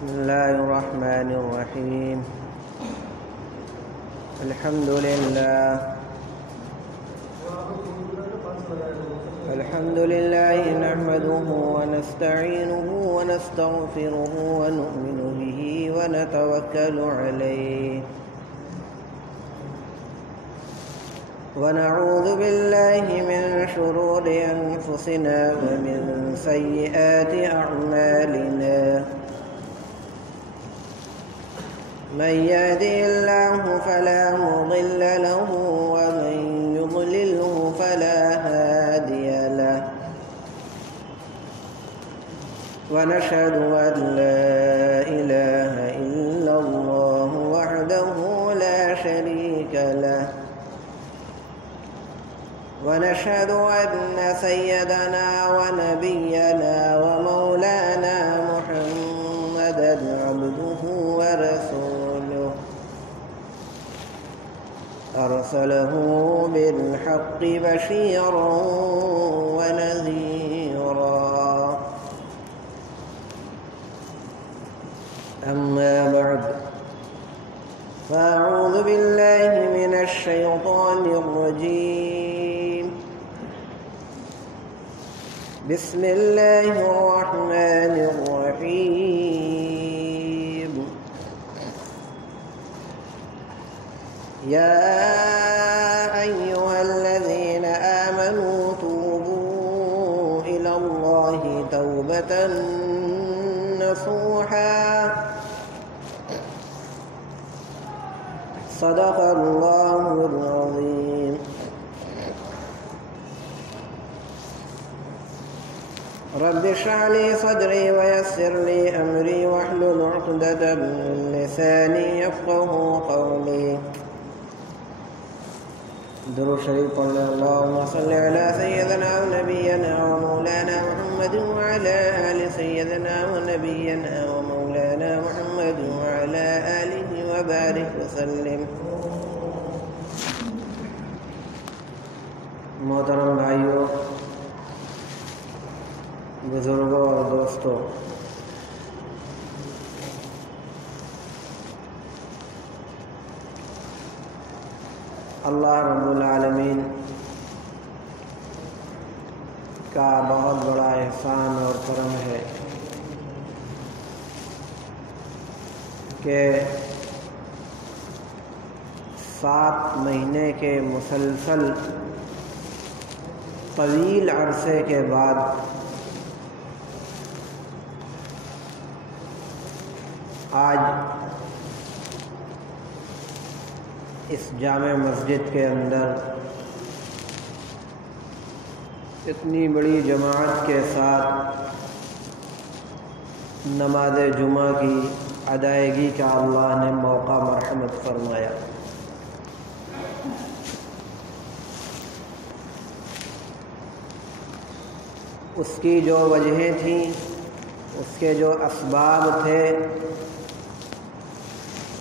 بسم الله الرحمن الرحيم. الحمد لله نحمده ونستعينه ونستغفره ونؤمن به ونتوكل عليه ونعوذ بالله من شرور أنفسنا ومن سيئات أعمالنا. من يهده الله فلا مضل له ومن يضلله فلا هادي له، ونشهد أن لا إله إلا الله وحده لا شريك له، ونشهد أن سيدنا ونبينا ومولانا محمدا عبده ورسوله، أرسله بالحق بشيرا ونذيرا. أما بعد، فأعوذ بالله من الشيطان الرجيم. بسم الله الرحمن الرحيم. يا أيها الذين آمنوا توبوا إلى الله توبة نصوحا. صدق الله العظيم. رب اشرح لي صدري ويسر لي أمري واحلل عقدة من لساني يفقهوا قولي. درود شریف پڑھ لیں. اللهم صل على سيدنا ونبينا ومولانا محمد وعلى آل سيدنا ونبينا ومولانا محمد وعلى آله وبارك وسلم. محترم بھائیوں، بزرگوں اور دوستوں، اللہ رب العالمین کا بہت بڑا احسان اور کرم ہے کہ 7 مہینے کے مسلسل طویل عرصے کے بعد آج اس جامع مسجد کے اندر اتنی بڑی جماعت کے ساتھ نماز جمعہ کی ادائیگی کا اللہ نے موقع مرحمت فرمایا. اس کی جو وجہیں تھیں، اس کے جو اسباب تھے،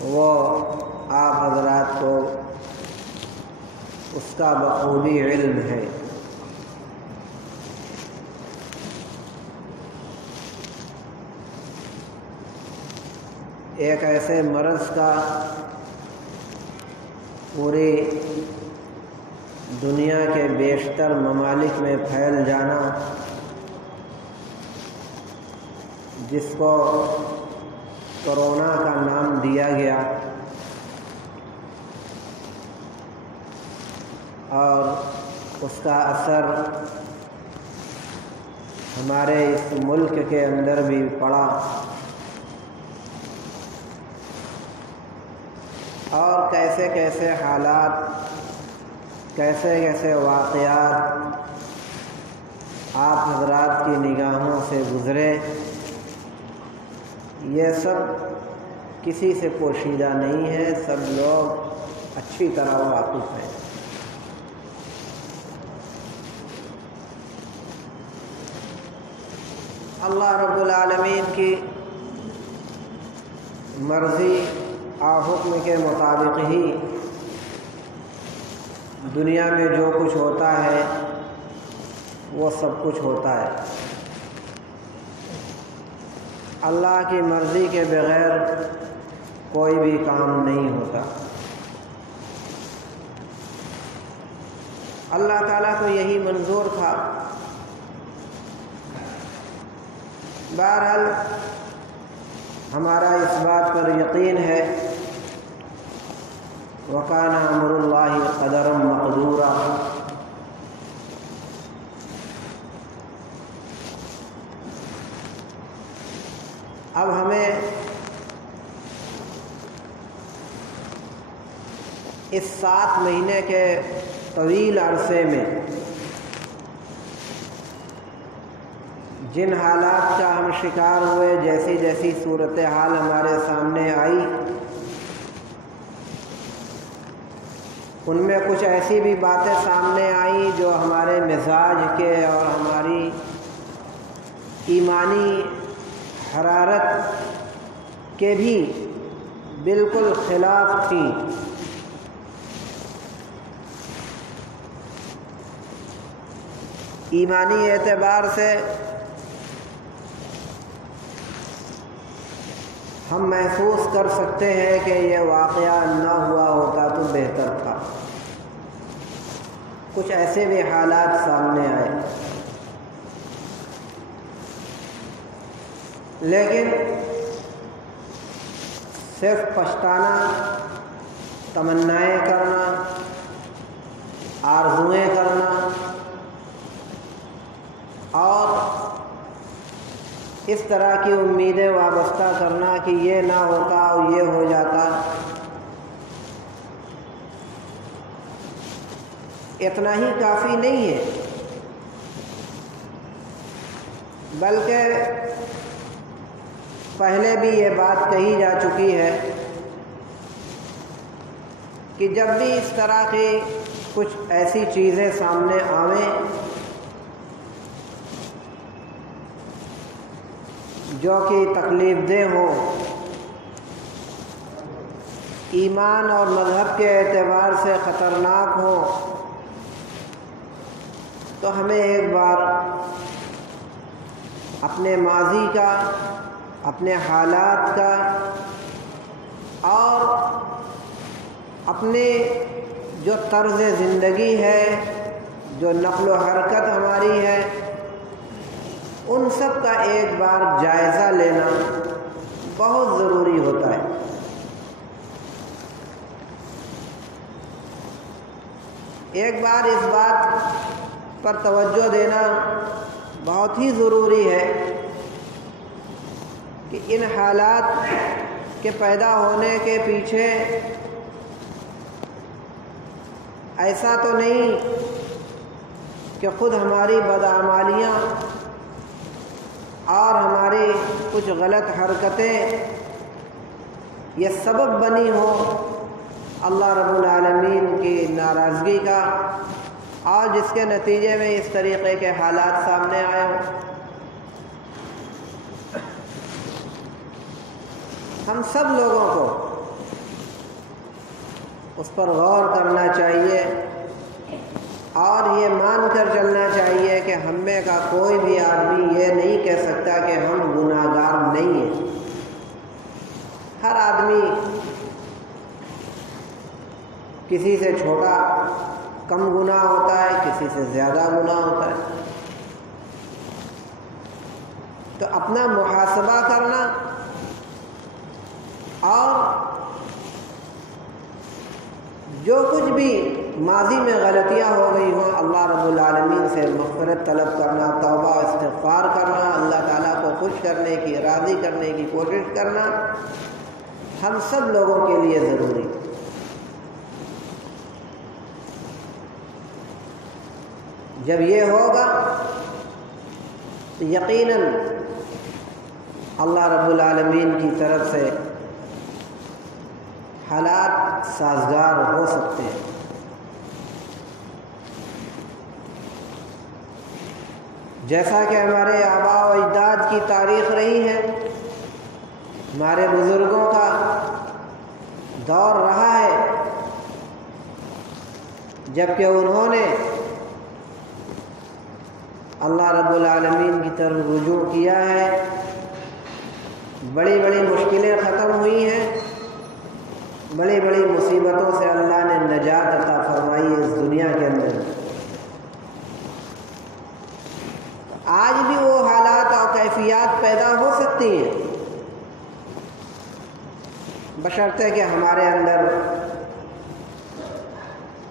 وہ آپ حضرات کو اس کا بخوبی علم ہے. ایک ایسے مرض کا پوری دنیا کے بیشتر ممالک میں پھیل جانا، جس کو کرونا کا نام دیا گیا، اور اس کا اثر ہمارے اس ملک کے اندر بھی پڑا، اور کیسے کیسے حالات، کیسے کیسے واقعات آپ حضرات کی نگاہوں سے گزرے، یہ سب کسی سے پوشیدہ نہیں ہے، سب لوگ اچھی طرح واقف ہیں. اللہ رب العالمین کی مرضی اور حکم کے مطابق ہی دنیا میں جو کچھ ہوتا ہے وہ سب کچھ ہوتا ہے. اللہ کی مرضی کے بغیر کوئی بھی کام نہیں ہوتا۔ اللہ تعالیٰ کو یہی منظور تھا۔ بہرحال ہمارا اس بات پر یقین ہے وَكَانَ أَمْرُ اللَّهِ قَدَرًا مَقْدُورًا۔ اب ہمیں اس 7 مہینے کے طویل عرصے میں جن حالات کا ہم شکار ہوئے، جیسی جیسی صورتحال ہمارے سامنے آئی، ان میں کچھ ایسی بھی باتیں سامنے آئیں جو ہمارے مزاج کے اور ہماری ایمانی حرارت کے بھی بالکل خلاف تھیں۔ ایمانی اعتبار سے ہم محسوس کر سکتے ہیں کہ یہ واقعہ نہ ہوا ہوتا تو بہتر تھا۔ کچھ ایسے بھی حالات سامنے آئے، لیکن صرف پچھتانا، تمنائیں کرنا، آرزوئیں کرنا اور اس طرح کی امیدیں وابستہ کرنا کہ یہ نہ ہوتا اور یہ ہو جاتا، اتنا ہی کافی نہیں ہے، بلکہ پہلے بھی یہ بات کہی جا چکی ہے کہ جب بھی اس طرح کی کچھ ایسی چیزیں سامنے آویں جو کہ تکلیف دہ ہوں، ایمان اور مذہب کے اعتبار سے خطرناک ہوں، تو ہمیں ایک بار اپنے ماضی کا، اپنے حالات کا اور اپنے جو طرز زندگی ہے، جو نقل و حرکت ہماری ہے، ان سب کا ایک بار جائزہ لینا بہت ضروری ہوتا ہے۔ ایک بار اس بات پر توجہ دینا بہت ہی ضروری ہے کہ ان حالات کے پیدا ہونے کے پیچھے ایسا تو نہیں کہ خود ہماری بدعمالیاں اور ہماری کچھ غلط حرکتیں یہ سبب بنی ہوں اللہ رب العالمین کی ناراضگی کا، اور جس کے نتیجے میں اس طریقے کے حالات سامنے آئے ہوں۔ ہم سب لوگوں کو اس پر غور کرنا چاہیے اور یہ مان کر چلنا چاہیے کہ ہم میں کا کوئی بھی آدمی یہ نہیں کہہ سکتا کہ ہم گناہ گار نہیں ہیں۔ ہر آدمی کسی سے چھوٹا کم گناہ ہوتا ہے، کسی سے زیادہ گناہ ہوتا ہے۔ تو اپنا محاسبہ کرنا اور جو کچھ بھی ماضی میں غلطیاں ہو گئی ہوں اللہ رب العالمین سے مغفرت طلب کرنا، توبہ استغفار کرنا، اللہ تعالیٰ کو خوش کرنے کی، راضی کرنے کی کوشش کرنا ہم سب لوگوں کے لیے ضروری ہے۔ جب یہ ہوگا تو یقیناً اللہ رب العالمین کی طرف سے حالات سازگار ہو سکتے ہیں۔ جیسا کہ ہمارے آباء و اجداد کی تاریخ رہی ہے، ہمارے بزرگوں کا دور رہا ہے جبکہ انہوں نے اللہ رب العالمین کی طرف رجوع کیا ہے بڑی بڑی مشکلیں ختم ہوئی ہیں، بڑی بڑی مصیبتوں سے اللہ نے نجات عطا فرمائی ہے اس دنیا کے اندر۔ آج بھی وہ حالات اور کیفیات پیدا ہو سکتی ہیں، بشرطے کہ ہمارے اندر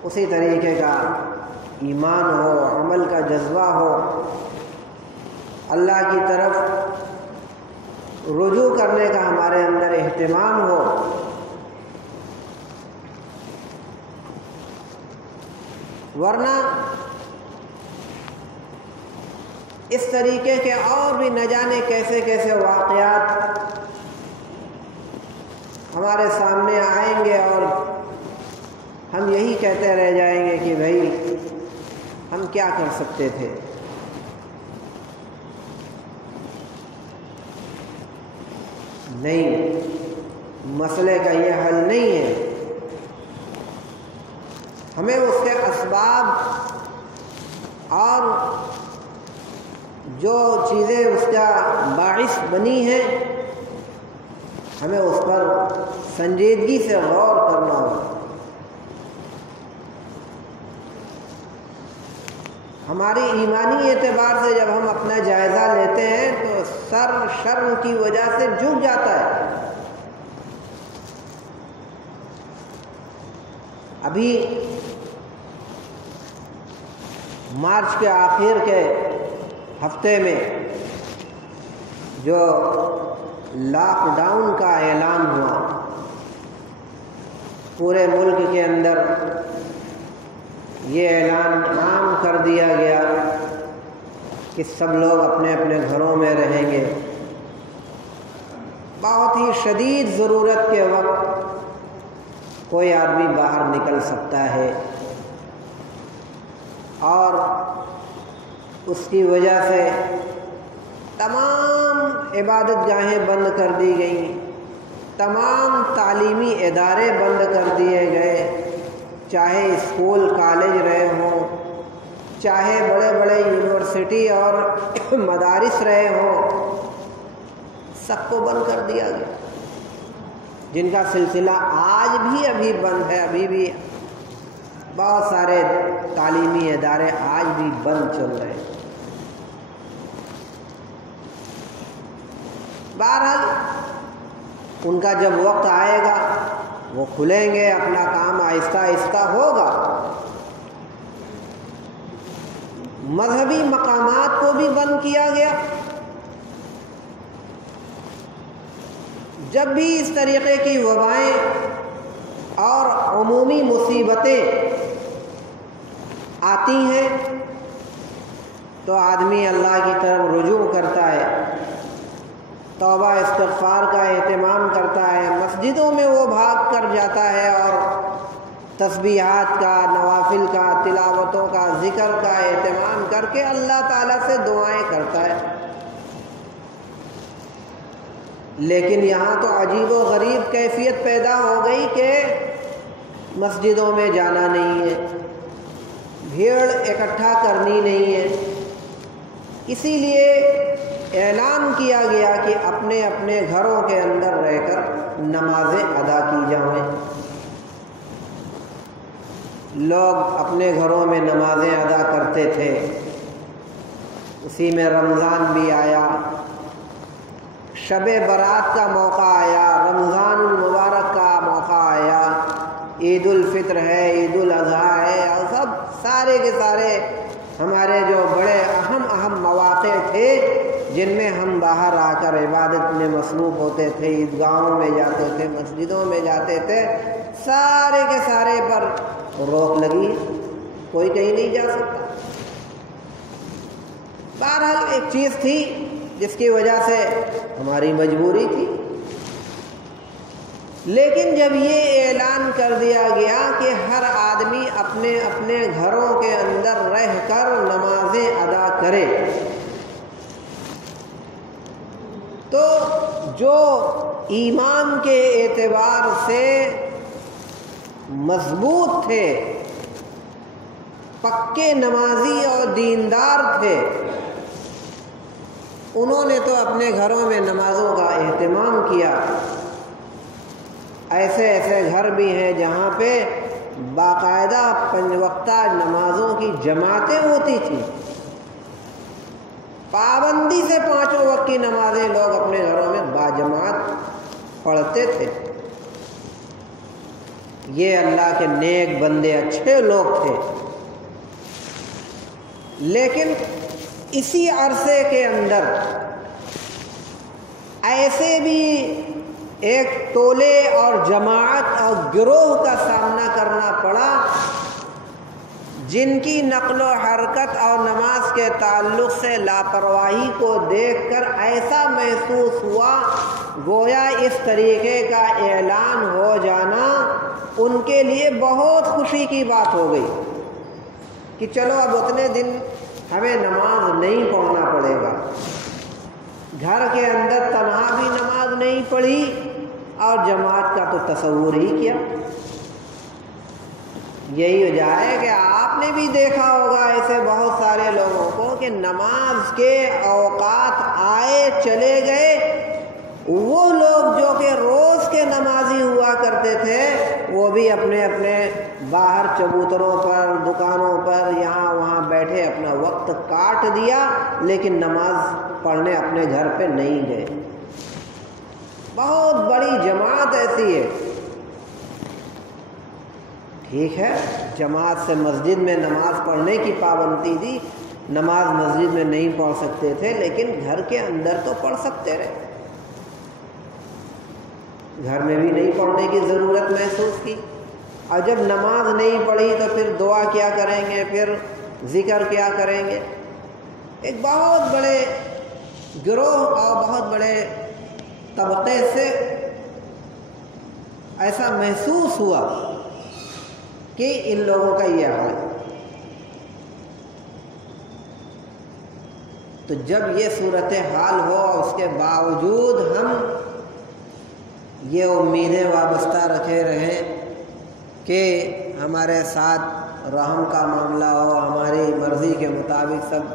اسی طریقے کا ایمان ہو، عمل کا جذبہ ہو، اللہ کی طرف رجوع کرنے کا ہمارے اندر اہتمام ہو۔ ورنہ اس طریقے کے اور بھی نہ جانے کیسے کیسے واقعات ہمارے سامنے آئیں گے اور ہم یہی کہتے رہ جائیں گے کہ بھائی ہم کیا کر سکتے تھے۔ نہیں، مسئلے کا یہ حل نہیں ہے، ہمیں اس کے اسباب اور جو چیزیں اس کا باعث بنی ہیں ہمیں اس پر سنجیدگی سے غور کرنا ہوگا۔ ہماری ایمانی اعتبار سے جب ہم اپنا جائزہ لیتے ہیں تو سر شرم کی وجہ سے جھک جاتا ہے۔ ابھی مارچ کے آخر کے ہفتے میں جو لاک ڈاؤن کا اعلان ہوا، پورے ملک کے اندر یہ اعلان عام کر دیا گیا کہ سب لوگ اپنے اپنے گھروں میں رہیں گے۔ بہت ہی شدید ضرورت کے وقت کوئی آدمی باہر نکل سکتا ہے، اور اس کی وجہ سے تمام عبادت گاہیں بند کر دی گئیں، تمام تعلیمی ادارے بند کر دیے گئے، چاہے اسکول کالج رہے ہوں، چاہے بڑے بڑے یونیورسٹی اور مدارس رہے ہوں، سب کو بند کر دیا گیا، جن کا سلسلہ آج بھی ابھی بند ہے۔ ابھی بھی بہت سارے تعلیمی ادارے آج بھی بند چل رہے ہیں۔ بہرحال ان کا جب وقت آئے گا وہ کھلیں گے، اپنا کام آہستہ آہستہ ہوگا۔ مذہبی مقامات کو بھی بند کیا گیا۔ جب بھی اس طریقے کی وبائیں اور عمومی مصیبتیں آتی ہیں تو آدمی اللہ کی طرف رجوع کرتا ہے، توبہ استغفار کا اہتمام کرتا ہے، مسجدوں میں وہ بھاگ کر جاتا ہے اور تسبیحات کا، نوافل کا، تلاوتوں کا، ذکر کا اہتمام کر کے اللہ تعالیٰ سے دعائیں کرتا ہے۔ لیکن یہاں تو عجیب و غریب کیفیت پیدا ہو گئی کہ مسجدوں میں جانا نہیں ہے، بھیڑ اکٹھا کرنی نہیں ہے، اسی لیے اعلان کیا گیا کہ اپنے اپنے گھروں کے اندر رہ کر نمازیں ادا کی جائیں۔ لوگ اپنے گھروں میں نمازیں ادا کرتے تھے، اسی میں رمضان بھی آیا، شب برات کا موقع آیا، رمضان المبارک کا موقع آیا، عید الفطر ہے، عید الاضحیٰ ہے، اور سب سارے کے سارے ہمارے جو بڑے اہم مواقع تھے جن میں ہم باہر آ کر عبادت میں مصروف ہوتے تھے، عیدگاہوں میں جاتے تھے، مسجدوں میں جاتے تھے، سارے کے سارے پر روک لگی، کوئی کہیں نہیں جا سکتا۔ بہرحال ایک چیز تھی جس کی وجہ سے ہماری مجبوری تھی، لیکن جب یہ اعلان کر دیا گیا کہ ہر آدمی اپنے اپنے گھروں کے اندر رہ کر نمازیں ادا کرے، تو جو ایمان کے اعتبار سے مضبوط تھے، پکے نمازی اور دیندار تھے، انہوں نے تو اپنے گھروں میں نمازوں کا اہتمام کیا۔ ایسے ایسے گھر بھی ہیں جہاں پہ باقاعدہ 5 وقتہ نمازوں کی جماعتیں ہوتی تھیں، پابندی سے 5 وقت کی نمازیں لوگ اپنے گھروں میں باجماعت پڑھتے تھے۔ یہ اللہ کے نیک بندے، اچھے لوگ تھے۔ لیکن اسی عرصے کے اندر ایسے بھی ایک ٹولے اور جماعت اور گروہ کا سامنا کرنا پڑا جن کی نقل و حرکت اور نماز کے تعلق سے لاپرواہی کو دیکھ کر ایسا محسوس ہوا گویا اس طریقے کا اعلان ہو جانا ان کے لیے بہت خوشی کی بات ہو گئی کہ چلو اب اتنے دن ہمیں نماز نہیں پڑھنا پڑے گا۔ گھر کے اندر تنہا بھی نماز نہیں پڑھی اور جماعت کا تو تصور ہی کیا۔ یہی وجہ ہے کہ آپ نے بھی دیکھا ہوگا ایسے بہت سارے لوگوں کو کہ نماز کے اوقات آئے چلے گئے، وہ لوگ جو کہ روز کے نمازی ہوا کرتے تھے وہ بھی اپنے اپنے باہر چبوتروں پر، دکانوں پر، یہاں وہاں بیٹھے اپنا وقت کاٹ دیا، لیکن نماز پڑھنے اپنے گھر پہ نہیں گئے۔ بہت بڑی جماعت ایسی ہے۔ ٹھیک ہے، جماعت سے مسجد میں نماز پڑھنے کی پابندی تھی، نماز مسجد میں نہیں پڑھ سکتے تھے، لیکن گھر کے اندر تو پڑھ سکتے رہے۔ گھر میں بھی نہیں پڑھنے کی ضرورت محسوس کی، اور جب نماز نہیں پڑھی تو پھر دعا کیا کریں گے، پھر ذکر کیا کریں گے۔ ایک بہت بڑے گروہ اور بہت بڑے طبقے سے ایسا محسوس ہوا کہ ان لوگوں کا یہ حال ہے۔ تو جب یہ صورتحال ہو اور اس کے باوجود ہم یہ امیدیں وابستہ رکھے رہیں کہ ہمارے ساتھ رحم کا معاملہ ہو، ہماری مرضی کے مطابق سب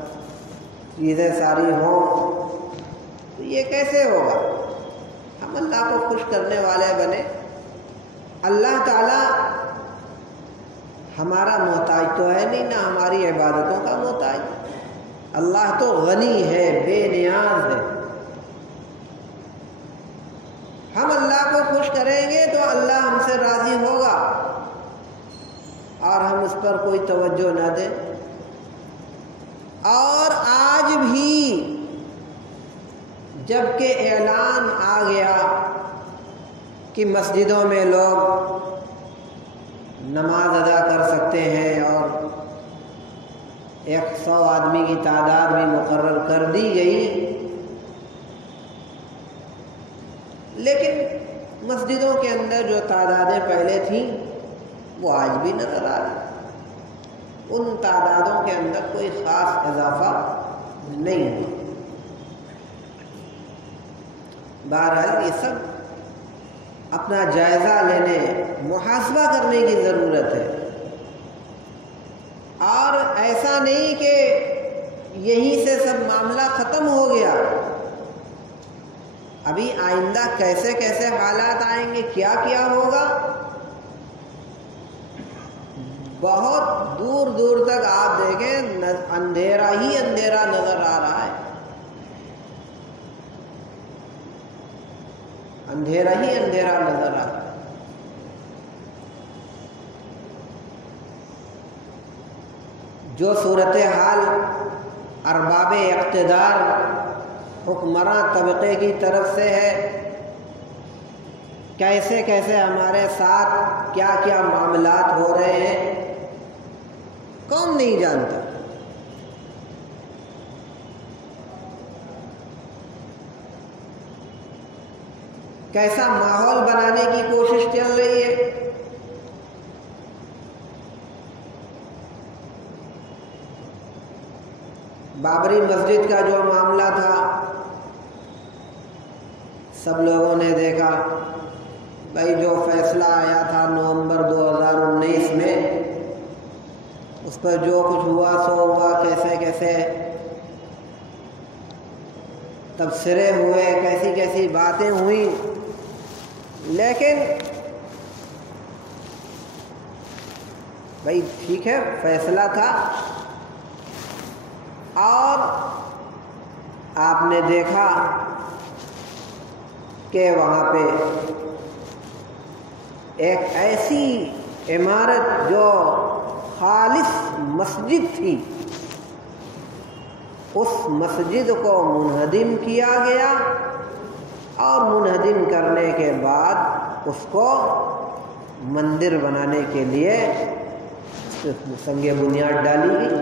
چیزیں ساری ہوں، تو یہ کیسے ہوگا؟ ہم اللہ کو خوش کرنے والے بنے۔ اللہ تعالیٰ ہمارا محتاج تو ہے نہیں، نہ ہماری عبادتوں کا محتاج۔ اللہ تو غنی ہے، بے نیاز ہے۔ ہم اللہ کو خوش کریں گے تو اللہ ہم سے راضی ہوگا، اور ہم اس پر کوئی توجہ نہ دیں۔ اور آج بھی جب کہ اعلان آ گیا کہ مسجدوں میں لوگ نماز ادا کر سکتے ہیں اور 100 آدمی کی تعداد بھی مقرر کر دی گئی، لیکن مسجدوں کے اندر جو تعدادیں پہلے تھیں وہ آج بھی نظر آ رہی۔ ان تعدادوں کے اندر کوئی خاص اضافہ نہیں ہوا۔ بہرحال یہ سب اپنا جائزہ لینے، محاسبہ کرنے کی ضرورت ہے، اور ایسا نہیں کہ یہیں سے سب معاملہ ختم ہو گیا۔ ابھی آئندہ کیسے کیسے حالات آئیں گے، کیا کیا ہوگا، بہت دور دور تک آپ دیکھیں اندھیرا ہی اندھیرا نظر آ رہا ہے، اندھیرا ہی اندھیرا نظر آ رہا ہے۔ جو صورتحال ارباب اقتدار، حکمراں طبقے کی طرف سے ہے، کیسے کیسے ہمارے ساتھ کیا کیا معاملات ہو رہے ہیں، کون نہیں جانتا۔ کیسا ماحول بنانے کی کوشش چل رہی ہے۔ بابری مسجد کا جو معاملہ تھا، سب لوگوں نے دیکھا، بھائی جو فیصلہ آیا تھا نومبر 2019 میں، اس پر جو کچھ ہوا سو ہوا، کیسے کیسے تبصرے ہوئے، کیسی کیسی باتیں ہوئیں، لیکن بھائی ٹھیک ہے، فیصلہ تھا۔ اور آپ نے دیکھا کہ وہاں پہ ایک ایسی عمارت جو خالص مسجد تھی، اس مسجد کو منہدم کیا گیا، اور منہدم کرنے کے بعد اس کو مندر بنانے کے لیے سنگ بنیاد ڈالی گئی۔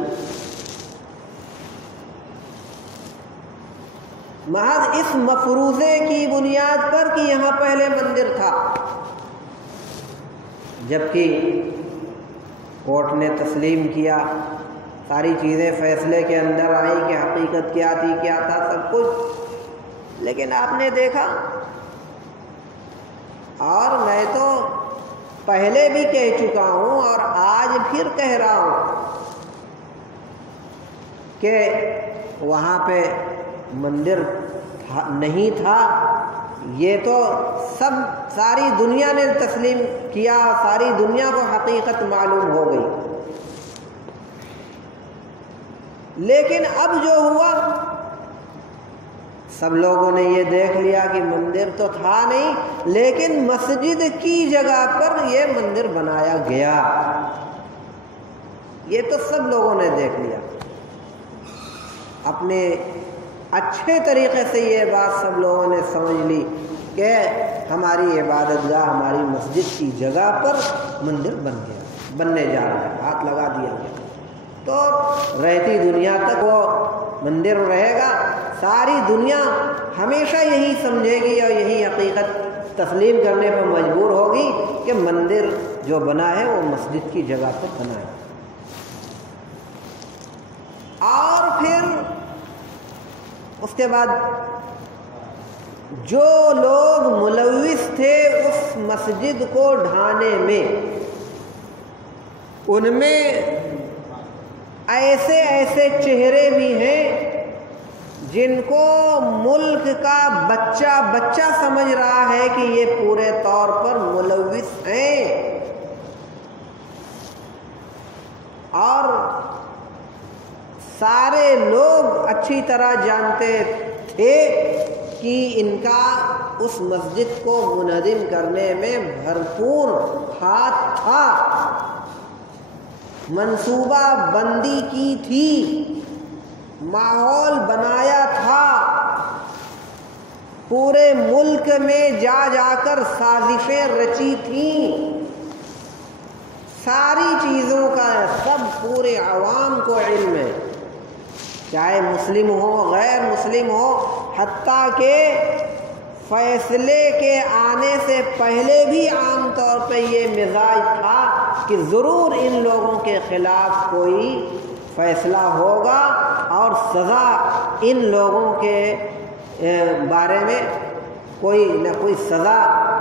محض اس مفروضے کی بنیاد پر کہ یہاں پہلے مندر تھا، جبکہ کورٹ نے تسلیم کیا، ساری چیزیں فیصلے کے اندر آئی کہ حقیقت کیا تھی، کیا تھا، سب کچھ۔ لیکن آپ نے دیکھا، اور میں تو پہلے بھی کہہ چکا ہوں اور آج پھر کہہ رہا ہوں کہ وہاں پہ مندر نہیں تھا، یہ تو ساری دنیا نے تسلیم کیا، ساری دنیا کو حقیقت معلوم ہو گئی۔ لیکن اب جو ہوا، سب لوگوں نے یہ دیکھ لیا کہ مندر تو تھا نہیں، لیکن مسجد کی جگہ پر یہ مندر بنایا گیا، یہ تو سب لوگوں نے دیکھ لیا۔ اپنے اچھے طریقے سے یہ بات سب لوگوں نے سمجھ لی کہ ہماری عبادت گاہ، ہماری مسجد کی جگہ پر مندر بننے جا رہا ہے، ہاتھ لگا دیا گیا۔ تو رہتی دنیا تک وہ مندر رہے گا، ساری دنیا ہمیشہ یہی سمجھے گی اور یہی حقیقت تسلیم کرنے پر مجبور ہوگی کہ مندر جو بنا ہے وہ مسجد کی جگہ پر بنا ہے۔ اور پھر اس کے بعد جو لوگ ملوث تھے اس مسجد کو ڈھانے میں، ان میں ایسے ایسے چہرے بھی ہیں جن کو ملک کا بچہ سمجھ رہا ہے کہ یہ پورے طور پر ملوث ہیں، اور سارے لوگ اچھی طرح جانتے تھے کہ ان کا اس مسجد کو منہدم کرنے میں بھرپور ہاتھ تھا، منصوبہ بندی کی تھی، ماحول بنایا تھا، پورے ملک میں جا کر سازشیں رچی تھیں، ساری چیزوں کا سب پورے عوام کو علم ہے، چاہے مسلم ہو غیر مسلم ہو، حتیٰ کہ فیصلے کے آنے سے پہلے بھی عام طور پہ یہ مزاج تھا کہ ضرور ان لوگوں کے خلاف کوئی فیصلہ ہوگا اور سزا ان لوگوں کے بارے میں کوئی نہ کوئی سزا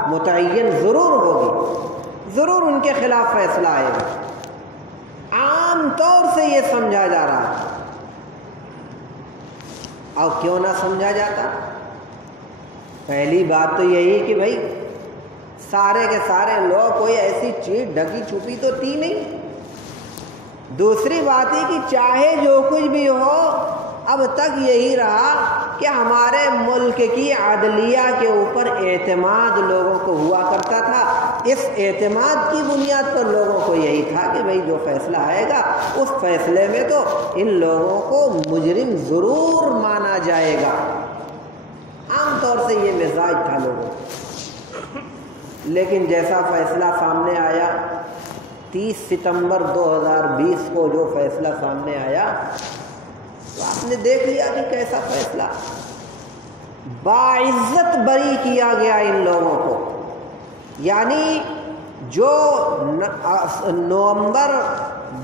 متعین ضرور ہوگی، ضرور ان کے خلاف فیصلہ آئے گا۔ عام طور سے یہ سمجھا جا رہا ہے، اور کیوں نہ سمجھا جاتا؟ پہلی بات تو یہی کہ بھائی سارے کے سارے لوگ، کوئی ایسی چیز ڈھکی چھپی تو تھی نہیں۔ دوسری بات یہ کہ چاہے جو کچھ بھی ہو، اب تک یہی رہا کہ ہمارے ملک کی عدلیہ کے اوپر اعتماد لوگوں کو ہوا کرتا تھا۔ اس اعتماد کی بنیاد پر لوگوں کو یہی تھا کہ بھائی جو فیصلہ آئے گا اس فیصلے میں تو ان لوگوں کو مجرم ضرور مانا جائے گا۔ عام طور سے یہ مزاج تھا لوگوں کو۔ لیکن جیسا فیصلہ سامنے آیا، 30 ستمبر 2020 کو جو فیصلہ سامنے آیا، تو آپ نے دیکھ لیا کہ کیسا فیصلہ، باعزت بری کیا گیا ان لوگوں کو۔ یعنی جو نومبر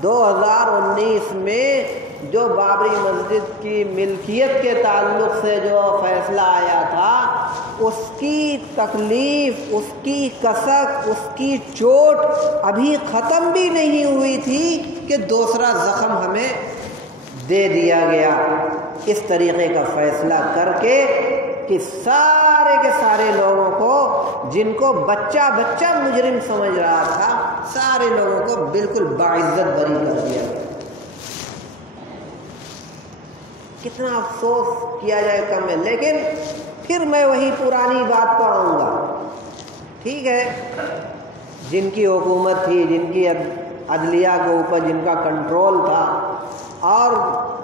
2019 میں جو بابری مسجد کی ملکیت کے تعلق سے جو فیصلہ آیا تھا، اس کی تکلیف، اس کی کسک، اس کی چوٹ ابھی ختم بھی نہیں ہوئی تھی کہ دوسرا زخم ہمیں دے دیا گیا۔ اس طریقے کا فیصلہ کر کے کہ سارے کے سارے لوگوں کو جن کو بچہ بچہ مجرم سمجھ رہا تھا سارے لوگوں کو بالکل باعزت بری کر دیا گیا۔ کتنا افسوس کیا جائے کم ہے، لیکن پھر میں وہی پرانی بات پر آؤں گا۔ ٹھیک ہے، جن کی حکومت تھی، جن کی عدلیہ کے اوپر جن کا کنٹرول تھا، اور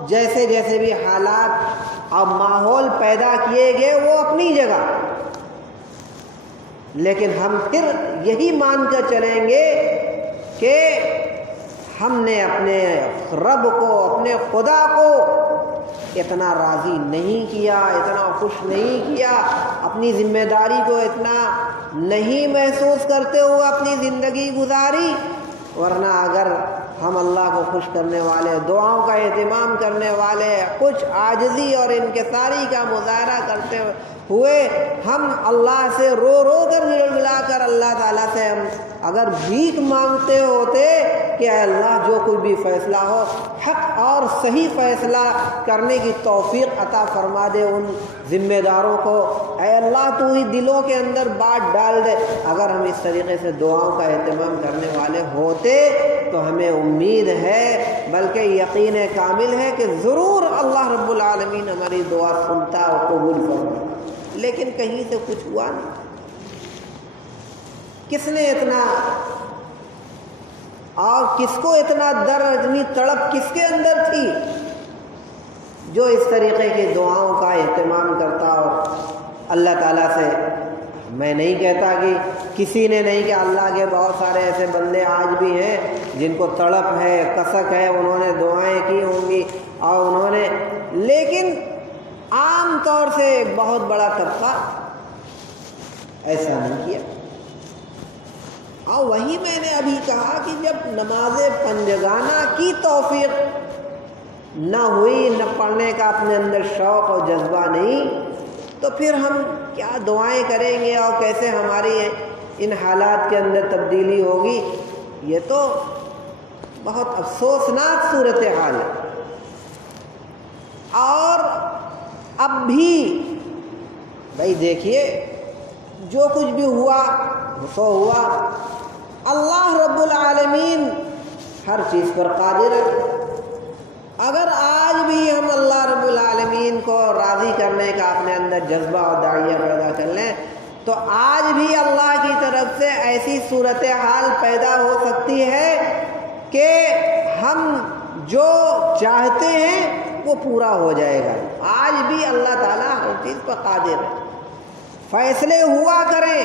جیسے جیسے بھی حالات اور ماحول پیدا کیے گئے وہ اپنی جگہ، لیکن ہم پھر یہی مان کر چلیں گے کہ ہم نے اپنے رب کو، اپنے خدا کو اتنا راضی نہیں کیا، اتنا خوش نہیں کیا، اپنی ذمہ داری کو اتنا نہیں محسوس کرتے ہوئے اپنی زندگی گزاری۔ ورنہ اگر ہم اللہ کو خوش کرنے والے، دعاؤں کا اہتمام کرنے والے، کچھ عاجزی اور انکساری کا مظاہرہ کرتے ہوئے ہم اللہ سے رو رو کر گڑگڑا کر اللہ تعالیٰ سے ہم اگر بھیک مانگتے ہوتے کہ اے اللہ جو کوئی بھی فیصلہ ہو حق اور صحیح فیصلہ کرنے کی توفیق عطا فرما دے ان ذمہ داروں کو، اے اللہ تو ہی دلوں کے اندر بات ڈال دے، اگر ہم اس طریقے سے دعاؤں کا اہتمام کرنے والے ہوتے تو ہمیں امید ہے بلکہ یقین کامل ہے کہ ضرور اللہ رب العالمین ہماری دعا سنتا اور قبول کرتا۔ لیکن کہیں سے کچھ ہوا نہیں۔ کس نے اتنا اور کس کو اتنا درد، اتنی تڑپ کس کے اندر تھی جو اس طریقے کی دعاؤں کا اہتمام کرتا؟ اور اللہ تعالیٰ سے میں نہیں کہتا کہ کسی نے نہیں، کہ اللہ کے بہت سارے ایسے بندے آج بھی ہیں جن کو تڑپ ہے، کسک ہے، انہوں نے دعائیں کی ہوں گی اور انہوں نے، لیکن عام طور سے ایک بہت بڑا طبقہ ایسا نہیں کیا۔ اور وہی میں نے ابھی کہا کہ جب نماز پنجگانہ کی توفیق نہ ہوئی، نہ پڑھنے کا اپنے اندر شوق اور جذبہ نہیں، تو پھر ہم کیا دعائیں کریں گے اور کیسے ہماری ان حالات کے اندر تبدیلی ہوگی؟ یہ تو بہت افسوسناک صورتحال ہے۔ اور اب بھی بھائی دیکھیے جو کچھ بھی ہوا سو ہوا، اللہ رب العالمین ہر چیز پر قادر ہے۔ اگر آج بھی ہم اللہ رب العالمین کو راضی کرنے کا اپنے اندر جذبہ اور داعیہ پیدا کر لیں تو آج بھی اللہ کی طرف سے ایسی صورتحال پیدا ہو سکتی ہے کہ ہم جو چاہتے ہیں وہ پورا ہو جائے گا۔ آج بھی اللہ تعالیٰ ہر چیز پر قادر ہے۔ فیصلے ہوا کریں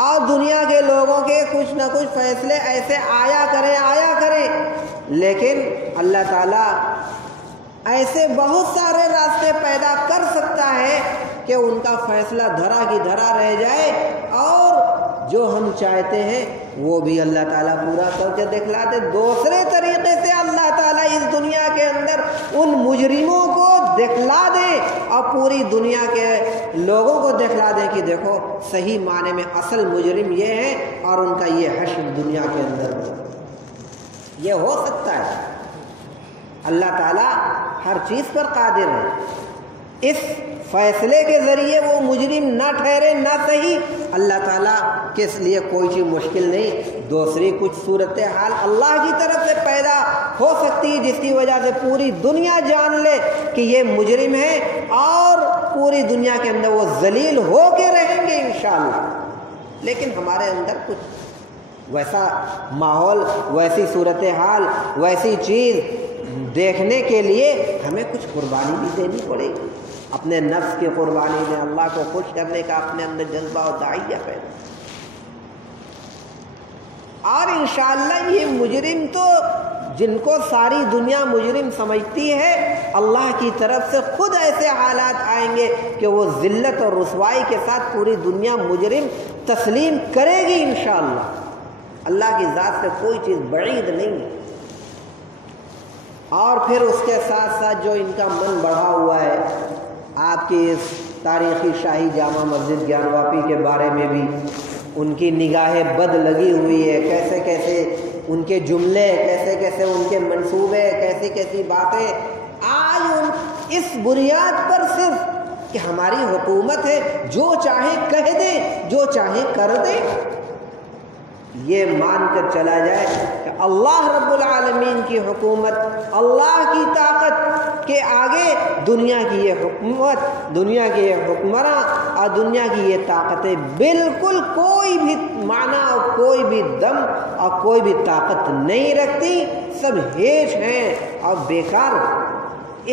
اور دنیا کے لوگوں کے کچھ نہ کچھ فیصلے ایسے آیا کریں، لیکن اللہ تعالیٰ ایسے بہت سارے راستے پیدا کر سکتا ہے کہ ان کا فیصلہ دھرا کی دھرا رہ جائے اور جو ہم چاہتے ہیں وہ بھی اللہ تعالیٰ پورا کر کے دکھلا دے۔ دوسرے طریقے سے اللہ تعالیٰ اس دنیا کے اندر ان مجرموں کو دکھلا دے اور پوری دنیا کے لوگوں کو دکھلا دے کہ دیکھو صحیح معنی میں اصل مجرم یہ ہے اور ان کا یہ حشر دنیا کے اندر یہ ہو سکتا ہے۔ اللہ تعالیٰ ہر چیز پر قادر ہے۔ اس فیصلے کے ذریعے وہ مجرم نہ ٹھہرے نہ صحیح، اللہ تعالیٰ کے لیے کوئی چیز مشکل نہیں۔ دوسری کچھ صورتحال اللہ کی طرف سے پیدا ہو سکتی ہے جس کی وجہ سے پوری دنیا جان لے کہ یہ مجرم ہے اور پوری دنیا کے اندر وہ ذلیل ہو کے رہیں گے انشاءاللہ۔ لیکن ہمارے اندر کچھ ویسا ماحول، ویسی صورتحال، ویسی چیز دیکھنے کے لیے ہمیں کچھ قربانی بھی دینی پڑے گی، اپنے نفس کی قربانی میں اللہ کو خوش کرنے کا اپنے اندر جذبہ اور داعیہ پیدا، اور انشاءاللہ یہ مجرم تو جن کو ساری دنیا مجرم سمجھتی ہے، اللہ کی طرف سے خود ایسے حالات آئیں گے کہ وہ ذلت اور رسوائی کے ساتھ پوری دنیا مجرم تسلیم کرے گی انشاءاللہ۔ اللہ کی ذات سے کوئی چیز بعید نہیں ہے۔ اور پھر اس کے ساتھ ساتھ جو ان کا من بڑھا ہوا ہے، آپ کی اس تاریخی شاہی جامع مسجد گیان واپی کے بارے میں بھی ان کی نگاہ بد لگی ہوئی ہے، کیسے کیسے ان کے جملے، کیسے کیسے ان کے منصوبے، کیسی کیسی باتیں آج اس بنیاد پر صرف کہ ہماری حکومت ہے، جو چاہے کہہ دے، جو چاہے کر دے، یہ مان کر چلا جائے کہ اللہ رب العالمین کی حکومت، اللہ کی طاقت کے آگے دنیا کی یہ حکومت، دنیا کے یہ حکمراں اور دنیا کی یہ طاقتیں بالکل کوئی بھی معنی اور کوئی بھی دم اور کوئی بھی طاقت نہیں رکھتی، سب ہیچ ہیں اور بیکار۔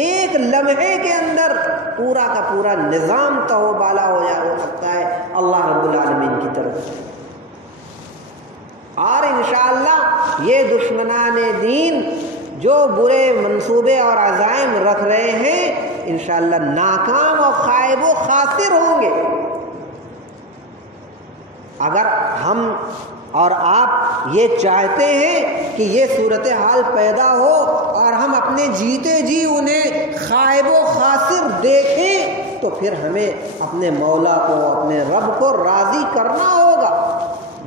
ایک لمحے کے اندر پورا کا پورا نظام تو بالا ہو سکتا ہے اللہ رب العالمین کی طرف سے۔ اور انشاءاللہ یہ دشمنان دین جو برے منصوبے اور عزائم رکھ رہے ہیں انشاءاللہ ناکام اور خائب و خاسر ہوں گے۔ اگر ہم اور آپ یہ چاہتے ہیں کہ یہ صورتحال پیدا ہو اور ہم اپنے جیتے جی انہیں خائب و خاسر دیکھیں تو پھر ہمیں اپنے مولا کو، اپنے رب کو راضی کرنا ہوگا،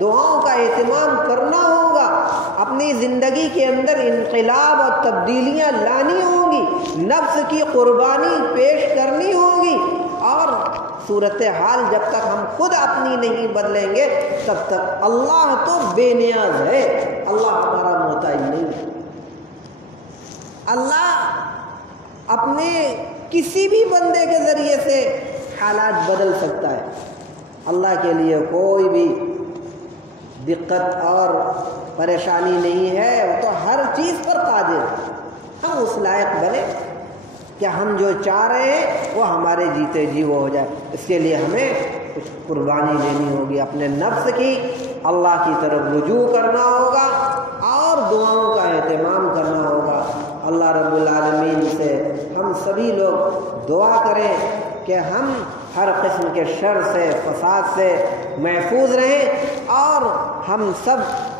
دعاؤں کا اہتمام کرنا ہوگا، اپنی زندگی کے اندر انقلاب اور تبدیلیاں لانی ہوں گی، نفس کی قربانی پیش کرنی ہوگی، اور صورتحال جب تک ہم خود اپنی نہیں بدلیں گے تب تک اللہ تو بے نیاز ہے، اللہ ہمارا محتاج نہیں ہے۔ اللہ اپنے کسی بھی بندے کے ذریعے سے حالات بدل سکتا ہے، اللہ کے لیے کوئی بھی دقت اور پریشانی نہیں ہے، وہ تو ہر چیز پر قادر ہے۔ ہم اس لائق بنے کہ ہم جو چاہ رہے ہیں وہ ہمارے جیتے جی وہ ہو جائے، اس کے لیے ہمیں کچھ قربانی دینی ہوگی، اپنے نفس کی اللہ کی طرف رجوع کرنا ہوگا اور دعاؤں کا اہتمام کرنا ہوگا۔ اللہ رب العالمین سے ہم سبھی لوگ دعا کریں کہ ہم ہر قسم کے شر سے، فساد سے محفوظ رہیں، اور ہم سب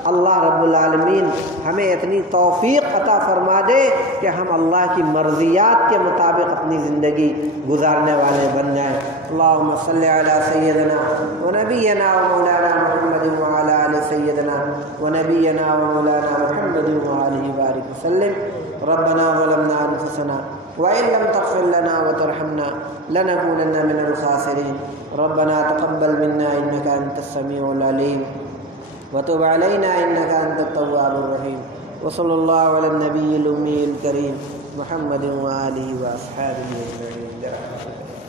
اللہ رب العالمین ہمیں اتنی توفیق عطا فرما دے کہ ہم اللہ کی مرضیات کے مطابق اپنی زندگی گزارنے والے بن جائیں۔ اللہم صلی علی سیدنا و نبینا و مولانا محمد وعلی آل سیدنا و نبینا و مولانا محمد وآلہ وبارک وسلم۔ ربنا ظلمنا انفسنا وإن لم تغفر لنا وترحمنا لنكونن من الخاسرين۔ ربنا تقبل منا إنك أنت السميع العليم وتب علينا إنك أنت التواب الرحيم، وصلى الله على النبي الأمي الكريم محمد وآله وأصحابه أجمعين۔